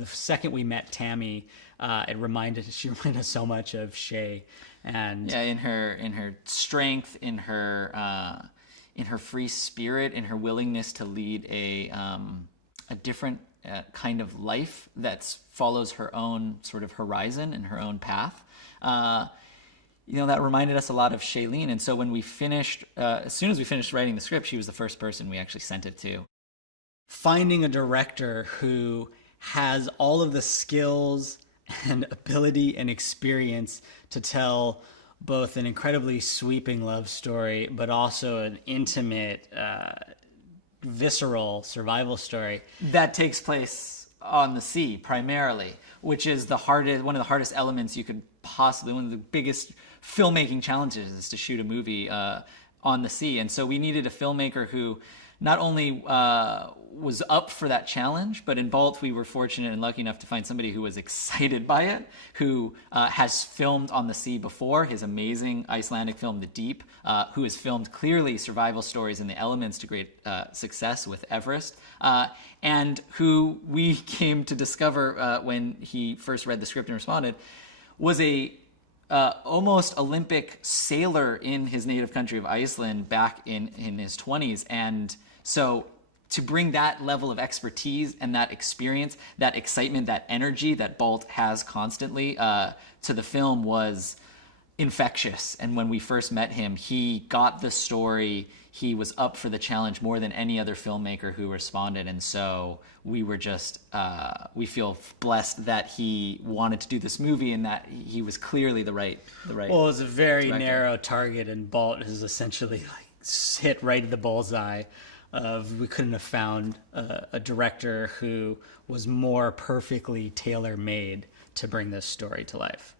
the second we met Tami, she reminded us so much of Shay, and in her strength, in her free spirit, in her willingness to lead a different kind of life that follows her own sort of horizon and her own path. That reminded us a lot of Shailene. And so when we finished, as soon as we finished writing the script, she was the first person we actually sent it to. Finding a director who has all of the skills and ability and experience to tell both an incredibly sweeping love story, but also an intimate, visceral survival story that takes place on the sea primarily, which is one of the hardest elements you could possibly, one of the biggest filmmaking challenges is to shoot a movie on the sea. And so we needed a filmmaker who not only was up for that challenge, but in Balt we were fortunate and lucky enough to find somebody who was excited by it, who has filmed on the sea before, his amazing Icelandic film The Deep, who has filmed clearly survival stories and the elements to great success with Everest, and who we came to discover when he first read the script and responded, was a almost Olympic sailor in his native country of Iceland back in his 20s. And so to bring that level of expertise and that experience, that excitement, that energy that Balt has constantly to the film was infectious. And when we first met him, he got the story. He was up for the challenge more than any other filmmaker who responded. And so we were just, we feel blessed that he wanted to do this movie and that he was clearly the right. Well, it was a very director. Narrow target, and Balt is essentially hit right at the bullseye. We couldn't have found a director who was more perfectly tailor-made to bring this story to life.